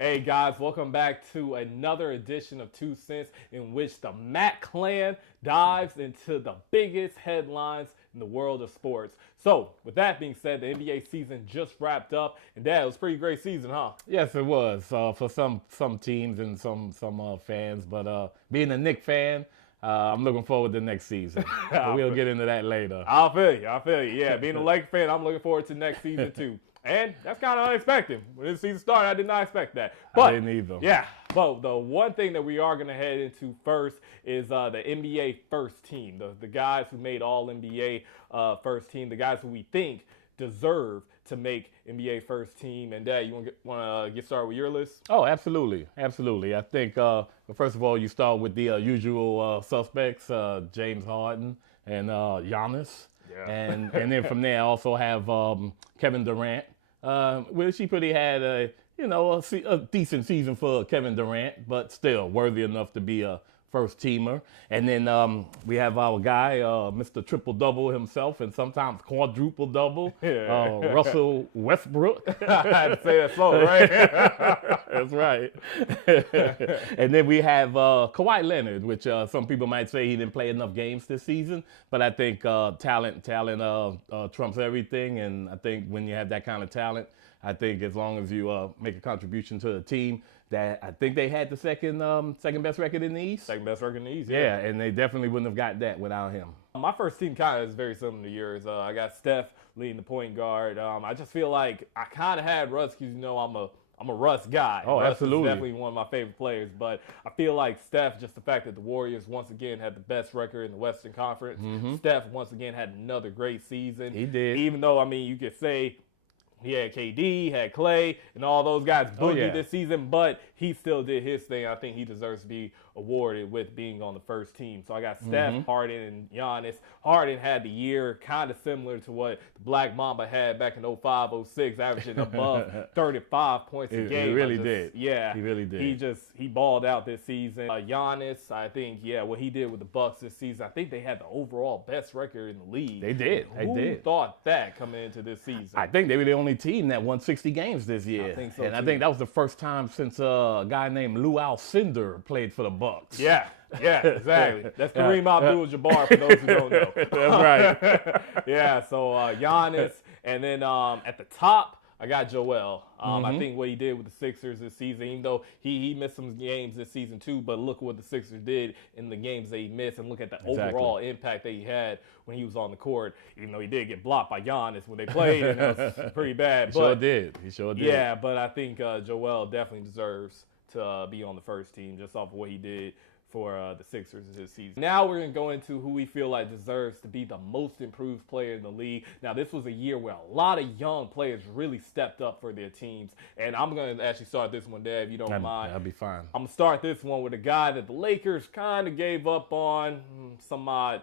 Hey guys, welcome back to another edition of 2 Cents in which the Matt Clan dives into the biggest headlines in the world of sports. So, with that being said, the NBA season just wrapped up, and Dad, it was a pretty great season, huh? Yes, it was for some teams and some fans. But being a Knicks fan, I'm looking forward to next season. But we'll get into that later. I'll feel you. Yeah, being a Lakers fan, I'm looking forward to next season too. And that's kind of unexpected. When this season started, I did not expect that. But I didn't either. Yeah, but the one thing that we are going to head into first is the NBA first team. The guys who made all NBA first team, the guys who we think deserve to make NBA first team. And Dad, you want to get started with your list? Oh, absolutely. I think first of all, you start with the usual suspects, James Harden and Giannis. Yeah. And then from there, I also have Kevin Durant, which he pretty had a decent season for Kevin Durant, but still worthy enough to be a first teamer. And then we have our guy, Mr. Triple Double himself, and sometimes quadruple double, Russell Westbrook. I had to say that slow, right? That's right. And then we have Kawhi Leonard, which some people might say he didn't play enough games this season, but I think talent trumps everything. And I think when you have that kind of talent, I think as long as you make a contribution to the team, that I think they had the second best record in the East. Second best record in the East, yeah, and they definitely wouldn't have got that without him. My first team kind of is very similar to yours. I got Steph leading the point guard. I just feel like I kind of had Russ because, I'm a Russ guy. Oh, Russ absolutely. is definitely one of my favorite players. But I feel like Steph, just the fact that the Warriors once again had the best record in the Western Conference. Mm-hmm. Steph once again had another great season. He did. Even though, you could say he had KD, had Clay, and all those guys boogie this season, but he still did his thing. I think he deserves to be awarded with being on the first team. So I got Steph, Harden, and Giannis. Harden had the year kind of similar to what the Black Mamba had back in 05-06, averaging above 35 points a game. He really did. Yeah. He really did. He balled out this season. Giannis, I think, what he did with the Bucks this season, I think they had the overall best record in the league. They did. Who thought that coming into this season? I think they were the only team that won 60 games this year. I think so, and too. I think that was the first time since a guy named Lou Alcindor played for the Bucks. Yeah, exactly. That's Kareem Abdul-Jabbar for those who don't know. That's right. Yeah, so Giannis, and then at the top, I got Joel. I think what he did with the Sixers this season, even though he missed some games this season too, but look what the Sixers did in the games that he missed, and look at the overall impact that he had when he was on the court. Even though he did get blocked by Giannis when they played, and it was pretty bad. He sure did. Yeah, but I think Joel definitely deserves to be on the first team just off of what he did for the Sixers this season. Now we're going to go into who we feel like deserves to be the most improved player in the league. Now, this was a year where a lot of young players really stepped up for their teams. And I'm going to actually start this one, Dad, if you don't mind. That'll be fine. I'm going to start this one with a guy that the Lakers kind of gave up on some odd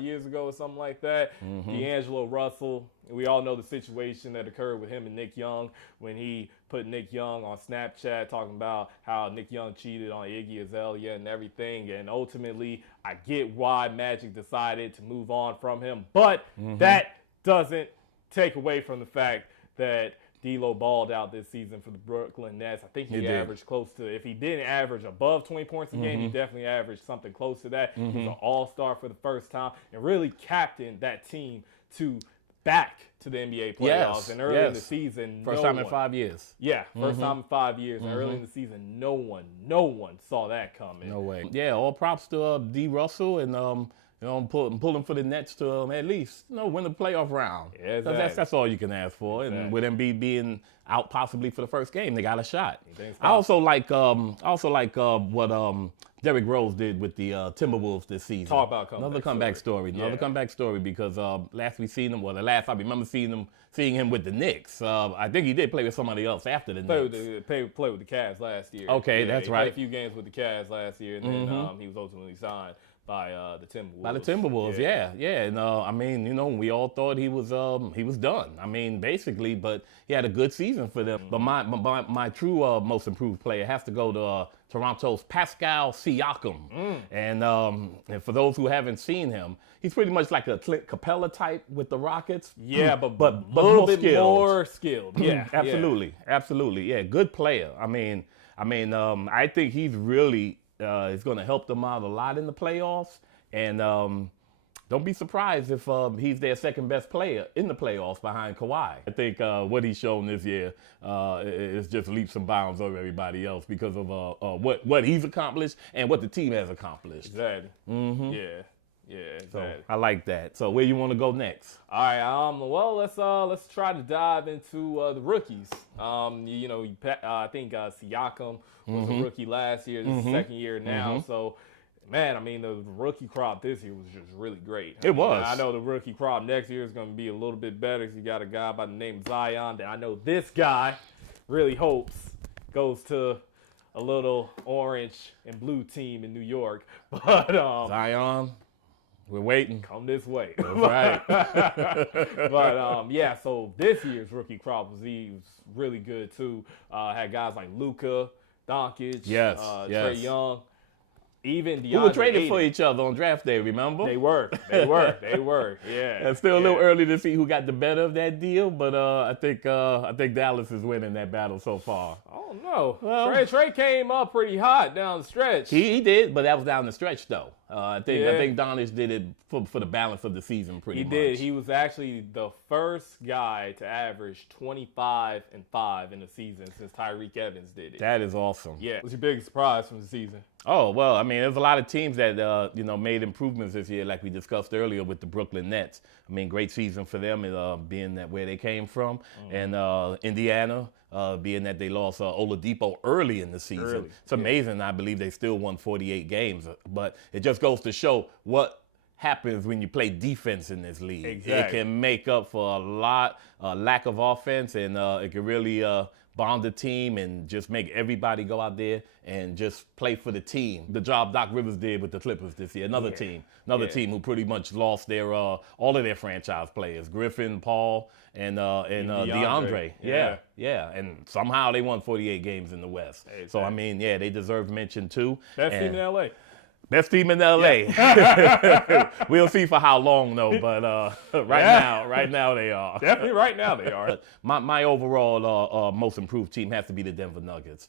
years ago or something like that. D'Angelo Russell. We all know the situation that occurred with him and Nick Young when he put Nick Young on Snapchat talking about how Nick Young cheated on Iggy Azalea and everything. And ultimately, I get why Magic decided to move on from him. But that doesn't take away from the fact that D'Lo balled out this season for the Brooklyn Nets. I think he averaged close to, if he didn't average above 20 points a game, he definitely averaged something close to that. He was an all-star for the first time and really captained that team to back to the NBA playoffs. And early in the season, first time in 5 years. Yeah, first time in 5 years. And early in the season, no one saw that coming. No way. Yeah, all props to D. Russell and pulling for the Nets to at least win the playoff round. Yeah, exactly. That's all you can ask for. Exactly. And with Embiid being out possibly for the first game, they got a shot. I also like what Derrick Rose did with the Timberwolves this season. Talk about comeback story. Comeback story because last we seen him, the last I remember seeing him with the Knicks. I think he did play with somebody else after the Knicks. Play with the Cavs last year. Okay, that's right. He played a few games with the Cavs last year, and then he was ultimately signed by the Timberwolves. By the Timberwolves, yeah. And I mean, you know, we all thought he was done. I mean, basically, but he had a good season for them. But my true most improved player has to go to Toronto's Pascal Siakam. And for those who haven't seen him, he's pretty much like a Clint Capella type with the Rockets. Yeah, but a little bit more skilled. Yeah, absolutely. Yeah, good player. I mean, I think he's really is going to help them out a lot in the playoffs. And don't be surprised if he's their second best player in the playoffs behind Kawhi. I think what he's shown this year is just leaps and bounds over everybody else because of what he's accomplished and what the team has accomplished. Exactly. Yeah, exactly. So I like that. So where you want to go next? All right. Well, let's try to dive into the rookies. I think Siakam was a rookie last year. This is his second year now. So, man, I mean, the rookie crop this year was just really great. I know the rookie crop next year is going to be a little bit better because you got a guy by the name of Zion that I know this guy really hopes goes to a little orange and blue team in New York. But Zion. We're waiting. Come this way. That's right. But, so this year's rookie crop was really good, too. Had guys like Luka, Doncic, Trae Young, even DeAndre Who were traded Ayton. for each other on draft day, remember? They were, yeah. It's still a little early to see who got the better of that deal, but I think Dallas is winning that battle so far. Oh, no. Well, Trae came up pretty hot down the stretch. He did, but that was down the stretch, though. I think Doncic did it for the balance of the season pretty much. He did. He was actually the first guy to average 25 and 5 in the season since Tyreek Evans did it. That is awesome. Yeah. What's your biggest surprise from the season? Oh, well, I mean, there's a lot of teams that, made improvements this year, like we discussed earlier with the Brooklyn Nets. I mean, great season for them, being that where they came from. And Indiana, being that they lost Oladipo early in the season. It's amazing. I believe they still won 48 games. But it just goes to show what happens when you play defense in this league. Exactly. It can make up for a lot lack of offense, and it can really bond the team and just make everybody go out there and just play for the team. The job Doc Rivers did with the Clippers this year. Another team who pretty much lost their all of their franchise players, Griffin, Paul, and DeAndre. Yeah. And somehow they won 48 games in the West. Exactly. So, I mean, they deserve mention too. Best team in L.A. Best team in L.A. We'll see for how long, though. But right now they are. Definitely right now they are. My overall most improved team has to be the Denver Nuggets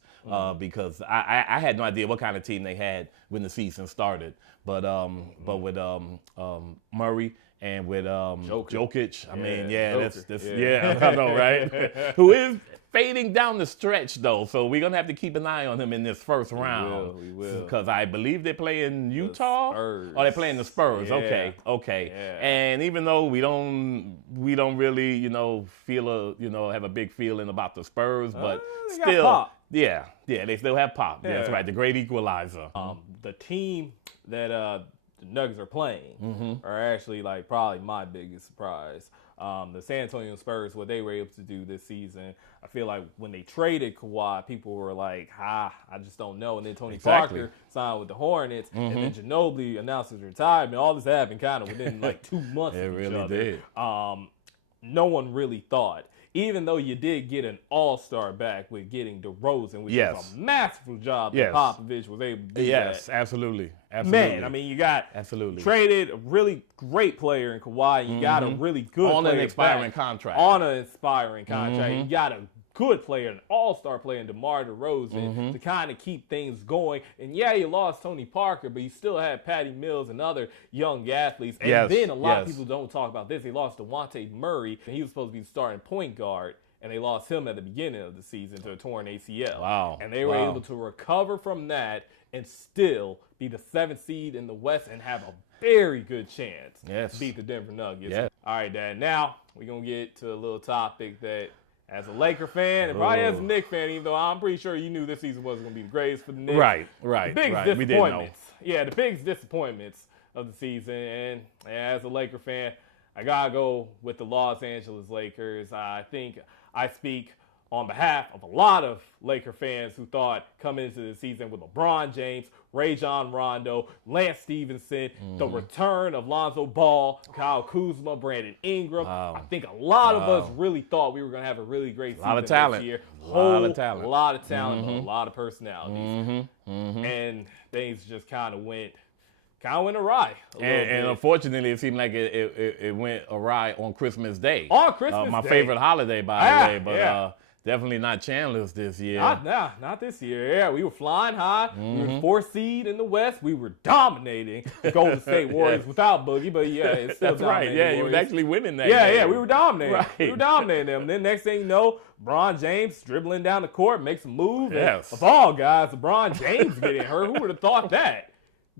because I had no idea what kind of team they had when the season started. But with Murray and with Jokic, I mean, I know, right? Who is fading down the stretch, though, so we're going to have to keep an eye on him in this first round. We will. Because I believe they're playing Utah. Or they're playing the Spurs. Yeah. Okay. Yeah. And even though we don't really, have a big feeling about the Spurs, but still, Pop. Yeah, they still have Pop. Yeah. That's right, the great equalizer. The team that the Nuggets are playing are actually probably my biggest surprise. The San Antonio Spurs, what they were able to do this season, I feel like when they traded Kawhi, people were like, I just don't know. And then Tony Parker signed with the Hornets, and then Ginobili announced his retirement. All this happened kind of within 2 months of each other. Did. No one really thought. Even though you did get an all-star back with getting DeRozan, which was a masterful job that Popovich was able to do that. Absolutely. Man, I mean, you got traded a really great player in Kawhi. You got a really good player on an expiring contract. You got a good player, an all-star player in DeMar DeRozan to kind of keep things going. And you lost Tony Parker, but you still had Patty Mills and other young athletes. And then a lot of people don't talk about this. They lost Devontae Murray, and he was supposed to be the starting point guard. And they lost him at the beginning of the season to a torn ACL. Wow. And they were able to recover from that and still be the 7th seed in the West and have a very good chance to beat the Denver Nuggets. Yeah. All right, Dad. Now we're going to get to a little topic that, as a Laker fan, and probably as a Knicks fan, even though I'm pretty sure you knew this season wasn't going to be the greatest for the Knicks. Right. The biggest disappointments. Yeah, the biggest disappointments of the season. And as a Laker fan, I got to go with the Los Angeles Lakers. I think I speak on behalf of a lot of Laker fans who thought coming into the season with LeBron James, Rajon Rondo, Lance Stevenson, the return of Lonzo Ball, Kyle Kuzma, Brandon Ingram. I think a lot of us really thought we were going to have a really great season this year. A lot of talent. A lot of talent, but a lot of personalities. And things just kind of went awry. And unfortunately, it seemed like it went awry on Christmas Day. On Christmas Day. My favorite holiday, by the way. But definitely not Chandler's this year. Not this year. Yeah, we were flying high. We were 4th seed in the West. We were dominating the Golden State Warriors without Boogie, but it's still That's right. Yeah, you were actually winning that game. Yeah, we were dominating. Right. We were dominating them. Then next thing you know, LeBron James dribbling down the court, makes a move. Yes. And of all guys, LeBron James getting hurt. Who would have thought that?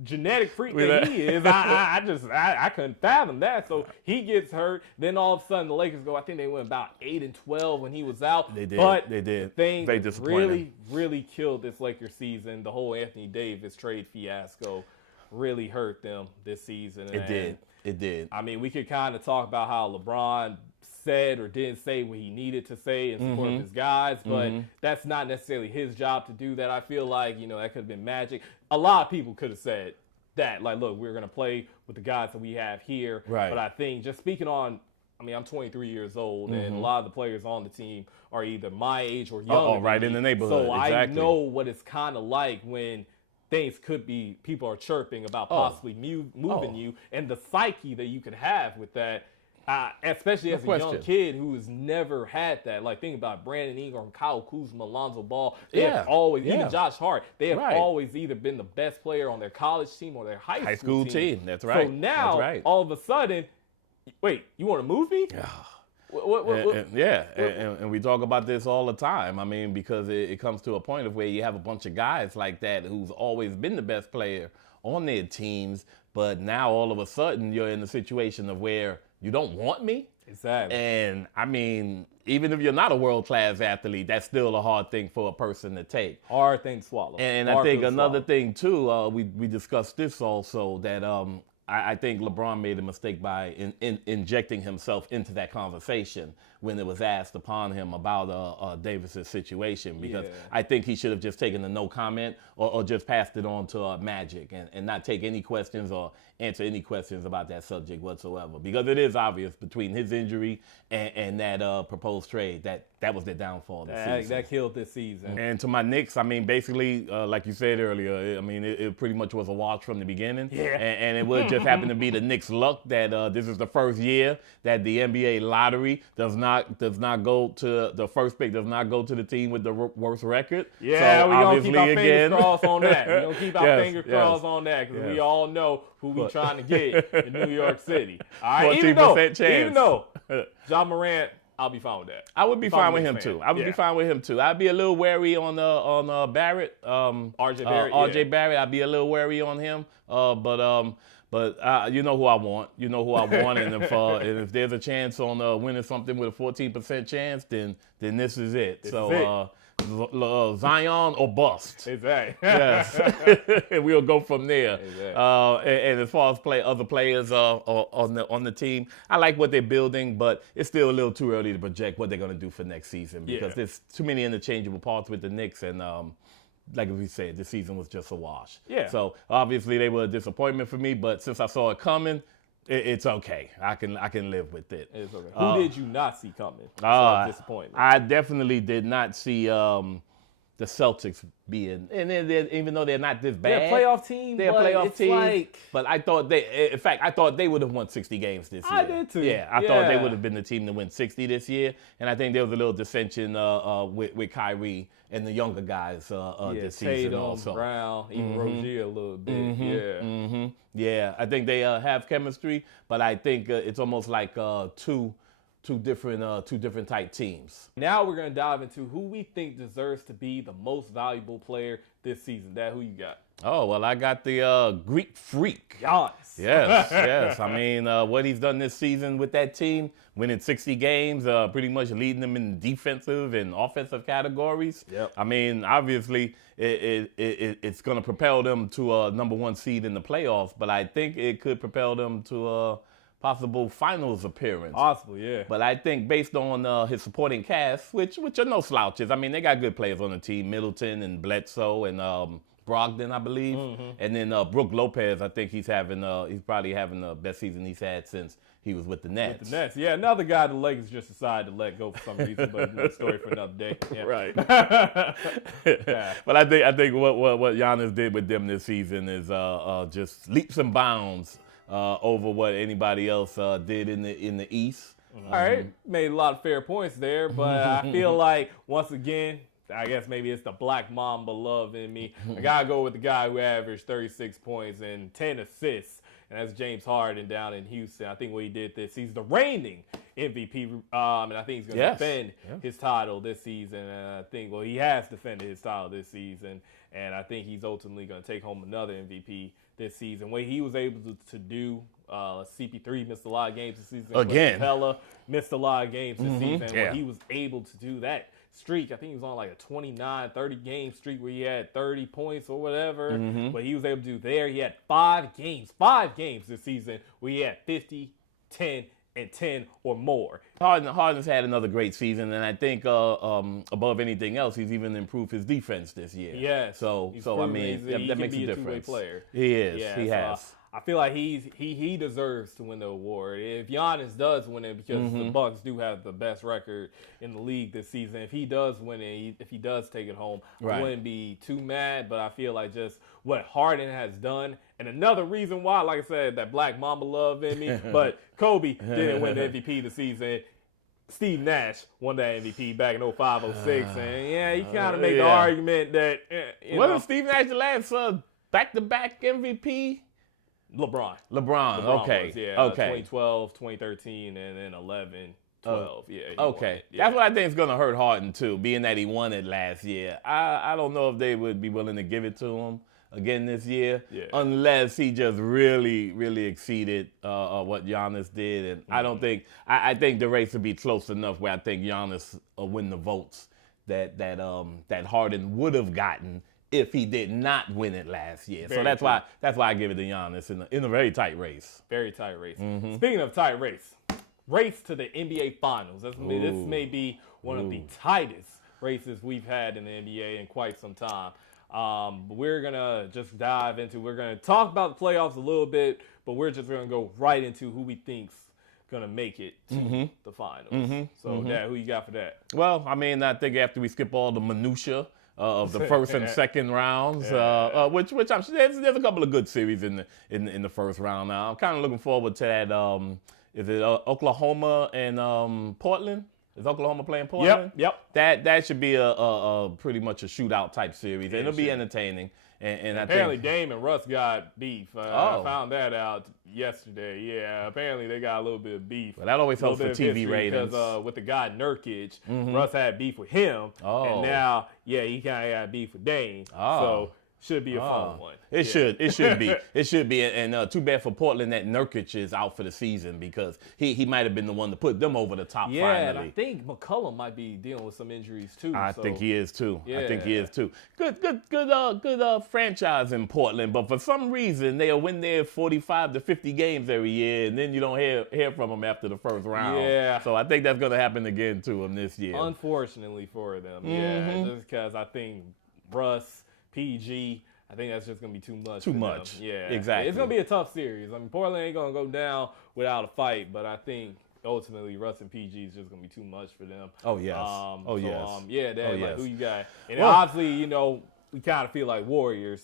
Genetic freak that he is, I couldn't fathom that. So he gets hurt. Then all of a sudden the Lakers go. I think they went about 8-12 when he was out. They did. But they did. Thing Very disappointing. really killed this Lakers season. The whole Anthony Davis trade fiasco really hurt them this season. It did. I mean, we could kind of talk about how LeBron said or didn't say what he needed to say in support of his guys, but that's not necessarily his job to do that. I feel like, that could have been Magic. A lot of people could have said that, like, look, we're going to play with the guys that we have here. Right. But I think just speaking on, I'm 23 years old, and a lot of the players on the team are either my age or younger. Right in the neighborhood. So exactly. I know what it's kind of like when things could be, people are chirping about possibly moving you, and the psyche that you could have with that. Especially as a young kid who has never had that. Like, think about Brandon Ingram, Kyle Kuzma, Lonzo Ball. They have always, even Josh Hart, they have always either been the best player on their college team or their high school team. That's right. So now, all of a sudden, wait, you want to move me? And we talk about this all the time. I mean, because it comes to a point of where you have a bunch of guys like that who's always been the best player on their teams, but now all of a sudden you're in a situation of where you don't want me? Exactly. And, I mean, even if you're not a world-class athlete, that's still a hard thing for a person to take. Hard thing to swallow. And I think another thing, too, we discussed this also, that I think LeBron made a mistake by injecting himself into that conversation when it was asked upon him about Davis's situation, because I think he should have just taken the no comment or just passed it on to Magic and not take any questions or answer any questions about that subject whatsoever, because it is obvious between his injury and that proposed trade that was the downfall this season. That killed this season. And to my Knicks, I mean, basically, like you said earlier, I mean, it pretty much was a wash from the beginning. Yeah. And it would just happen to be the Knicks' luck that this is the first year that the NBA lottery does not go to the first pick, does not go to the team with the worst record. Yeah, so we're going to keep our fingers crossed on that. We're going to keep our fingers crossed on that, because we all know who we trying to get in New York City. All right, 14% chance. Even though Ja Morant, I'll be fine with that. I would be fine with him too. I would be fine with him too. I'd be a little wary on Barrett. RJ Barrett. RJ Barrett. I'd be a little wary on him. But you know who I want. You know who I want. And if there's a chance on winning something with a 14% chance, then this is it. Zion or bust. Exactly. Yes. We'll go from there. Exactly. And as far as other players on the team, I like what they're building, but it's still a little too early to project what they're going to do for next season, because there's too many interchangeable parts with the Knicks, and like we said, the season was just a wash. Yeah. So obviously they were a disappointment for me, but since I saw it coming, it's okay. I can live with it. It's okay. Who did you not see coming? Disappointment. I definitely did not see the Celtics being, and even though they're not this bad, they're a playoff team. But I thought I thought they would have won 60 games this year. I did too. Yeah, I thought they would have been the team to win 60 this year, and I think there was a little dissension with Kyrie and the younger guys this season Tatum, also. Brown, even Rozier a little bit. Yeah, I think they have chemistry, but I think it's almost like two different type teams. Now we're going to dive into who we think deserves to be the most valuable player this season. Who you got? Oh, well, I got the Greek Freak. Giannis. Yes. I mean, what he's done this season with that team, winning 60 games, pretty much leading them in defensive and offensive categories. Yep. I mean, obviously, it's going to propel them to a number one seed in the playoffs, but I think it could propel them to possible finals appearance. Possibly, yeah. But I think based on his supporting cast, which are no slouches. I mean, they got good players on the team, Middleton and Bledsoe and Brogdon, I believe. And then Brook Lopez, I think he's probably having the best season he's had since he was with the Nets. With the Nets, yeah. Another guy the Lakers just decided to let go for some reason, but another story for another day. Yeah. Right. Yeah. But I think what Giannis did with them this season is just leaps and bounds over what anybody else did in the East. All right, made a lot of fair points there, but I feel like once again, I guess maybe it's the Black Mamba love in me. I gotta go with the guy who averaged 36 points and 10 assists, and that's James Harden down in Houston. I think what he did this, he's the reigning MVP, and I think he's going to defend his title this season. And I think, he has defended his title this season, and I think he's ultimately going to take home another MVP this season. What he was able to do, CP3 missed a lot of games this season. Again. Capella missed a lot of games this season. Yeah. When he was able to do that streak, I think he was on like a 29, 30 game streak where he had 30 points or whatever. But he was able to do there. He had 5 games this season where he had 50, 10, and 10 or more. Harden's had another great season, and I think above anything else, he's even improved his defense this year. Yes. So I mean, that makes a difference. Two-way player. He is. Yeah, he has. I feel like he deserves to win the award. If Giannis does win it, because the Bucks do have the best record in the league this season, if he does win it, if he does take it home, I wouldn't be too mad. But I feel like just what Harden has done, and another reason why, like I said, that Black Mamba love in me, but Kobe didn't win the MVP this season. Steve Nash won that MVP back in 05, 06, and he kind of made the argument that wasn't Steve Nash the last back-to-back MVP? LeBron, okay. Was, 2012, 2013, and then 11, 12. Okay. That's what I think is going to hurt Harden, too, being that he won it last year. I don't know if they would be willing to give it to him again this year, unless he just really, really exceeded what Giannis did. And I don't think – I think the race would be close enough where I think Giannis will win the votes that Harden would have gotten if he did not win it last year. So that's why I give it to Giannis in a very tight race. Very tight race. Speaking of tight race to the NBA Finals. This may be one of the tightest races we've had in the NBA in quite some time. But we're going to just we're going to talk about the playoffs a little bit, but we're just going to go right into who we think's going to make it to the finals. So, Dad, who you got for that? Well, I mean, I think after we skip all the minutia of the first and second rounds, which I'm sure there's a couple of good series in the first round. Now I'm kind of looking forward to that. Is it Oklahoma and Portland? Is Oklahoma playing Portland? Yep. That should be a pretty much a shootout type series. And it'll be entertaining. And apparently Dame and Russ got beef. I found that out yesterday. Yeah, apparently they got a little bit of beef. Well, that always helps for TV ratings. Because with the guy Nurkic, Russ had beef with him. And now, he kind of got beef with Dame. So should be a fun one. It should be. It should be. And too bad for Portland that Nurkic is out for the season because he might have been the one to put them over the top finally. Yeah, and I think McCollum might be dealing with some injuries too. I think he is too. Yeah. I think he is too. Good franchise in Portland, but for some reason they'll win their 45 to 50 games every year, and then you don't hear from them after the first round. Yeah. So I think that's going to happen again to them this year. Unfortunately for them. Yeah, just because I think Russ, PG, I think that's just going to be too much. Too much. Them. Yeah. Exactly. It's going to be a tough series. I mean, Portland ain't going to go down without a fight, but I think ultimately Russ and PG is just going to be too much for them. Oh, yes. Who you got? And obviously, we kind of feel like Warriors.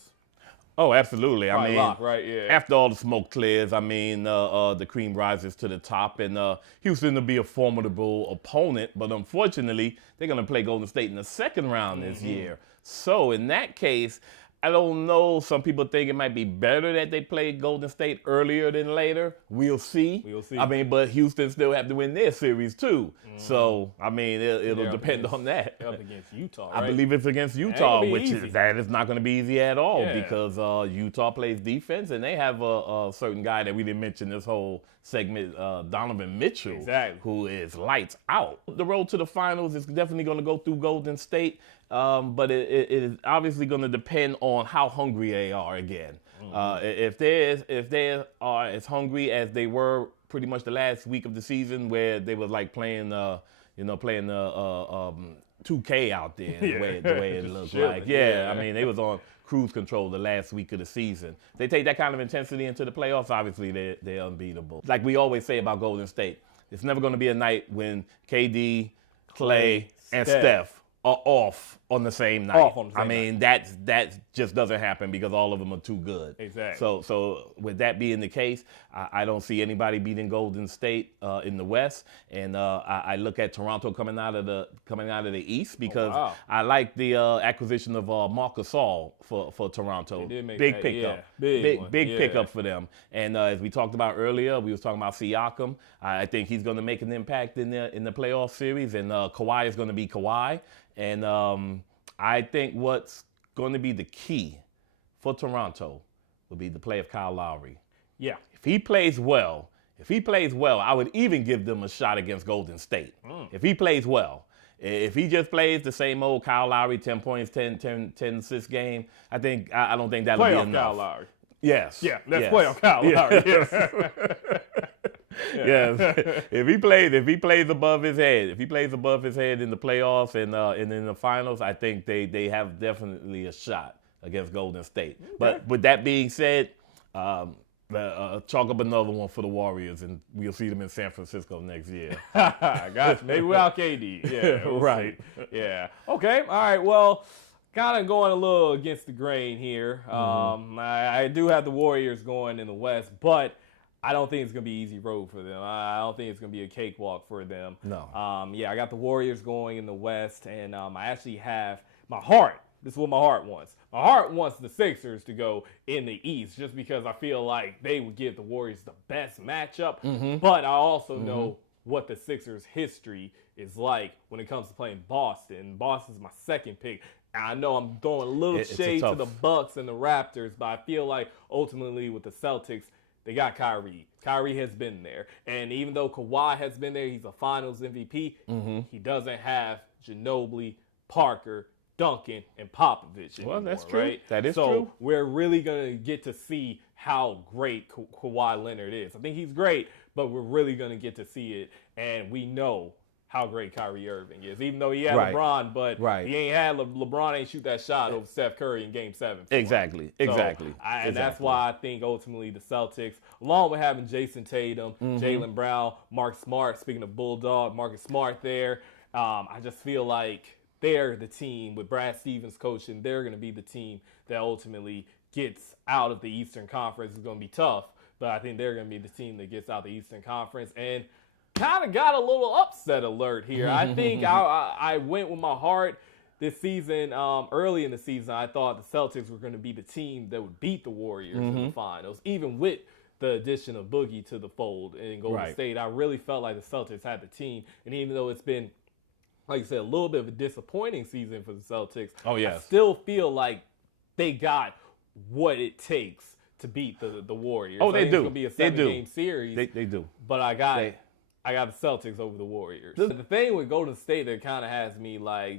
Oh, absolutely. I mean, right? Yeah. After all the smoke clears, I mean, the cream rises to the top, and Houston will be a formidable opponent. But unfortunately, they're going to play Golden State in the second round this year. So in that case, I don't know. Some people think it might be better that they play Golden State earlier than later. We'll see. I mean, but Houston still have to win their series too. So, I mean, it'll depend on that. Up against Utah, right? I believe it's against Utah, which is not going to be easy at all because Utah plays defense, and they have a certain guy that we didn't mention this whole segment, Donovan Mitchell, who is lights out. The road to the finals is definitely going to go through Golden State. But it is obviously going to depend on how hungry they are again. If they are as hungry as they were pretty much the last week of the season where they was like playing, playing 2K out there, the way it looked like. Yeah, I mean, they was on cruise control the last week of the season. They take that kind of intensity into the playoffs, obviously they're unbeatable. Like we always say about Golden State, it's never going to be a night when KD, Clay, and Steph are off on the same night. I mean, that just doesn't happen because all of them are too good. Exactly. So with that being the case, I don't see anybody beating Golden State in the West, and I look at Toronto coming out of the East because I like the acquisition of Marc Gasol for Toronto. They did make big that, pickup, yeah. big pickup for them. And as we talked about earlier, we was talking about Siakam. I think he's going to make an impact in the playoff series, and Kawhi is going to be Kawhi. And I think what's going to be the key for Toronto will be the play of Kyle Lowry. Yeah. If he plays well, I would even give them a shot against Golden State. If he plays well. If he just plays the same old Kyle Lowry, 10 points, 10 assists game, I don't think that'll be enough. Kyle Lowry. Yes. Yeah, let's play on Kyle Lowry. Yes. Yes. If he plays above his head, in the playoffs and in the finals, I think they have definitely a shot against Golden State. Okay. But with that being said, chalk up another one for the Warriors, and we'll see them in San Francisco next year. Gotcha. Maybe without KD. Yeah. Right. See. Yeah. Okay. All right. Well, kind of going a little against the grain here. I do have the Warriors going in the West, but I don't think it's going to be an easy road for them. I don't think it's going to be a cakewalk for them. No. I got the Warriors going in the West, and I actually have my heart. This is what my heart wants. My heart wants the Sixers to go in the East just because I feel like they would give the Warriors the best matchup. But I also know what the Sixers' history is like when it comes to playing Boston. Boston's my second pick. I know I'm throwing a little shade to the Bucks and the Raptors, but I feel like ultimately with the Celtics, they got Kyrie. Kyrie has been there. And even though Kawhi has been there, he's a finals MVP, he doesn't have Ginobili, Parker, Duncan, and Popovich anymore. Well, that's true. Right? That is true. So we're really going to get to see how great Kawhi Leonard is. I think he's great, but we're really going to get to see it. And we know how great Kyrie Irving is, even though he had LeBron, but he ain't had LeBron ain't shoot that shot over Steph Curry in Game 7. Exactly. And that's why I think ultimately the Celtics, along with having Jason Tatum, Jaylen Brown, Mark Smart, speaking of Bulldog, Marcus Smart there, I just feel like they're the team with Brad Stevens coaching. They're going to be the team that ultimately gets out of the Eastern Conference. It's going to be tough, but I think they're going to be the team that gets out of the Eastern Conference. And kind of got a little upset alert here. I think I went with my heart this season. Early in the season, I thought the Celtics were going to be the team that would beat the Warriors in the finals, even with the addition of Boogie to the fold in Golden State. I really felt like the Celtics had the team, and even though it's been, like I said, a little bit of a disappointing season for the Celtics, I still feel like they got what it takes to beat the Warriors. Oh, they do. It's going to be a 7-game series. They do. But I got the Celtics over the Warriors. The thing with Golden State that kind of has me I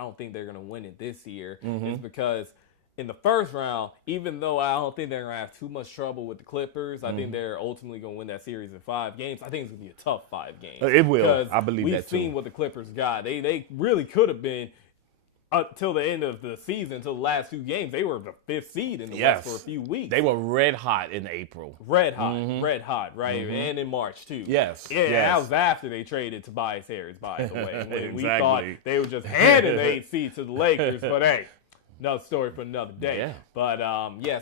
don't think they're going to win it this year is because in the first round, even though I don't think they're going to have too much trouble with the Clippers, I think they're ultimately going to win that series in 5 games. I think it's going to be a tough 5 games. It will. I believe that too. We've seen what the Clippers got. They really could have been until the end of the season, until the last 2 games, they were the 5th seed in the West for a few weeks. They were red hot in April. Red hot, right? And in March, too. Yes. Yeah, that was after they traded Tobias Harris, by the way. When we thought they were just handing the 8th seed to the Lakers, but hey, another story for another day. Yeah. But,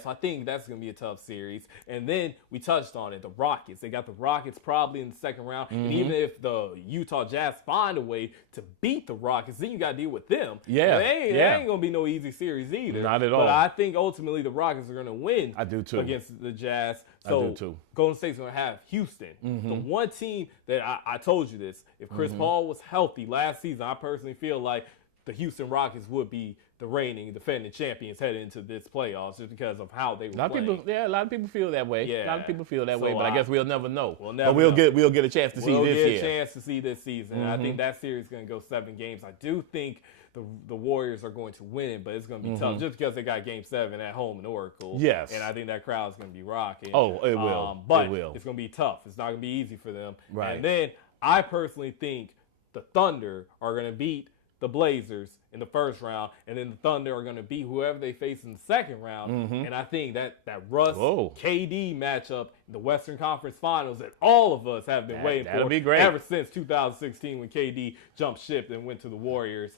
so I think that's going to be a tough series. And then we touched on it, the Rockets. They got the Rockets probably in the second round. And even if the Utah Jazz find a way to beat the Rockets, then you got to deal with them. Yeah. It ain't going to be no easy series either. Not at all. But I think ultimately the Rockets are going to win. I do too. Against the Jazz. So I do too. Golden State's going to have Houston. The one team that I told you this, if Chris Paul was healthy last season, I personally feel like the Houston Rockets would be the reigning defending champions headed into this playoffs just because of how they were playing. A lot of people feel that way. Yeah. A lot of people feel that way, but I guess we'll never know. We'll never but know. we'll get a chance to see this year. We'll get a chance to see this season. I think that series is going to go 7 games. I do think the Warriors are going to win it, but it's going to be tough just because they got Game 7 at home in Oracle. Yes. And I think that crowd's going to be rocking. Oh, it will. But it will. It's going to be tough. It's not going to be easy for them. Right. And then I personally think the Thunder are going to beat the Blazers in the first round, and then the Thunder are going to beat whoever they face in the second round. And I think that Russ KD matchup in the Western Conference Finals that all of us have been waiting for be great. ever since 2016 when KD jumped ship and went to the Warriors.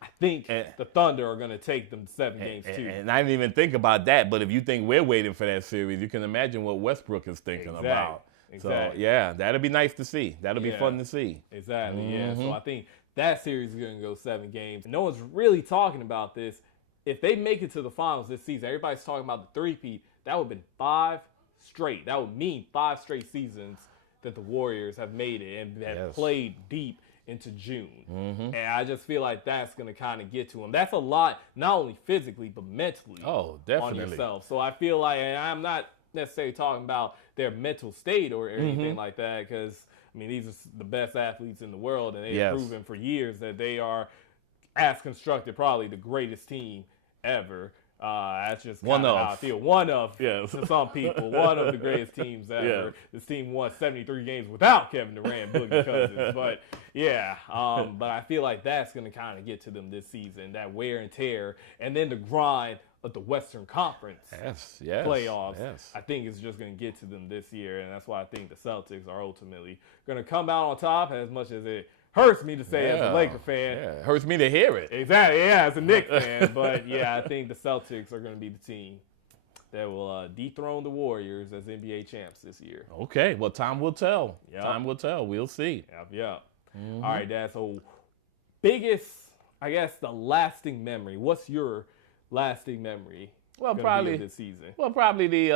I think the Thunder are going to take them 7 games too. And I didn't even think about that, but if you think we're waiting for that series, you can imagine what Westbrook is thinking about. Exactly. So, yeah, that'll be nice to see. That'll be fun to see. Exactly, yeah. So I think that series is going to go 7 games. And no one's really talking about this. If they make it to the finals this season, everybody's talking about the three-peat. That would have been 5 straight. That would mean 5 straight seasons that the Warriors have made it and have played deep into June. And I just feel like that's going to kind of get to them. That's a lot, not only physically, but mentally on yourself. So I feel like, and I'm not necessarily talking about their mental state or anything like that, because I mean, these are the best athletes in the world, and they've proven for years that they are, as constructed, probably the greatest team ever. That's just kind of how I feel. One of, to some people, one of the greatest teams ever. This team won 73 games without Kevin Durant, Boogie Cousins. But, but I feel like that's going to kind of get to them this season, that wear and tear, and then the grind of the Western Conference playoffs. I think it's just going to get to them this year, and that's why I think the Celtics are ultimately going to come out on top, as much as it hurts me to say as a Laker fan. It hurts me to hear it. Exactly, as a Knicks fan. But, I think the Celtics are going to be the team that will dethrone the Warriors as NBA champs this year. Okay, well, time will tell. Time will tell. We'll see. All right, Dad, so biggest, I guess, the lasting memory. What's your lasting memory probably of this season? Well, probably the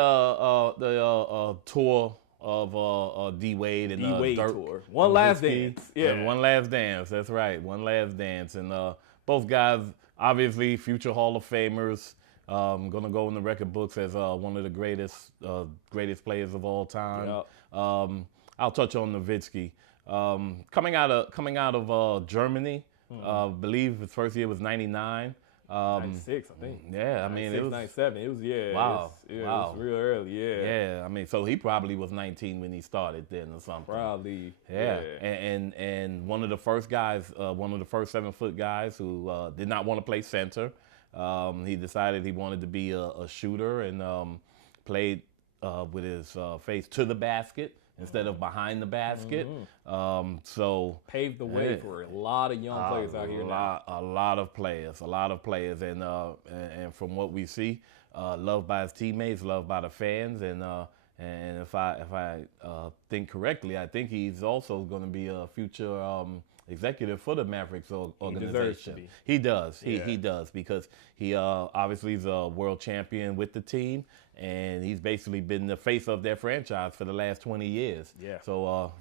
tour of D Wade and D-Wade Dirk. tour. One last dance. One last dance. That's right. One last dance. And both guys, obviously, future Hall of Famers. Gonna go in the record books as one of the greatest players of all time. I'll touch on Nowitzki. Coming out of Germany, believe his first year was 99. 96, I think. Yeah, I mean, it was 97. It was it was real early. I mean, so he probably was 19 when he started then or something. Probably. And one of the first guys, one of the first 7-foot guys who did not want to play center. He decided he wanted to be a shooter and played with his face to the basket instead of behind the basket. So paved the way for a lot of young players out here now. A lot of players, and from what we see, loved by his teammates, loved by the fans, and if I think correctly, I think he's also going to be a future executive for the Mavericks organization. He does. He does because he obviously is a world champion with the team, and he's basically been the face of their franchise for the last 20 years. So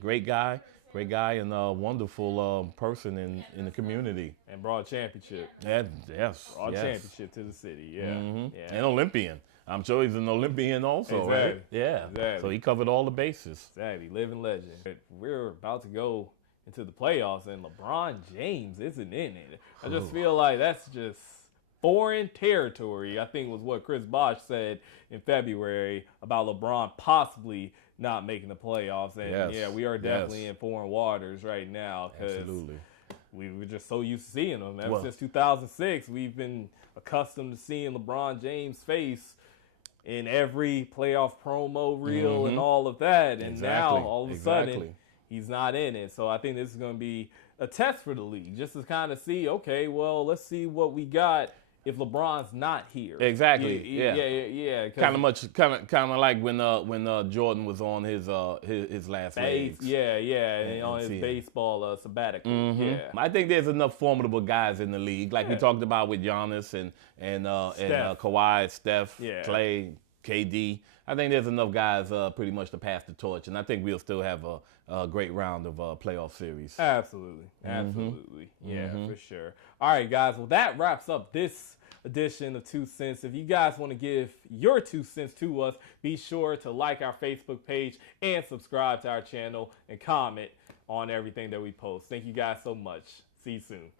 great guy, and a wonderful person in the community. And brought a championship. Brought championship to the city. And Olympian. I'm sure he's an Olympian also, right? Exactly. So he covered all the bases. Exactly, living legend. We're about to go into the playoffs, and LeBron James isn't in it. I just feel like that's just foreign territory, I think was what Chris Bosh said in February about LeBron possibly not making the playoffs. And we are definitely in foreign waters right now because we were just so used to seeing him. Ever since 2006, we've been accustomed to seeing LeBron James' face in every playoff promo reel and all of that. And now, all of a sudden, he's not in it. So I think this is going to be a test for the league, just to kind of see, okay, well, let's see what we got if LeBron's not here. Exactly. Kind of like when Jordan was on his last legs. And on his baseball sabbatical. I think there's enough formidable guys in the league, like we talked about with Giannis and Kawhi, Steph, Clay, KD. I think there's enough guys pretty much to pass the torch, and I think we'll still have a great round of playoff series. Absolutely. Yeah, for sure. All right, guys. Well, that wraps up this edition of 2 Cents. If you guys want to give your 2 cents to us, be sure to like our Facebook page and subscribe to our channel and comment on everything that we post. Thank you guys so much. See you soon.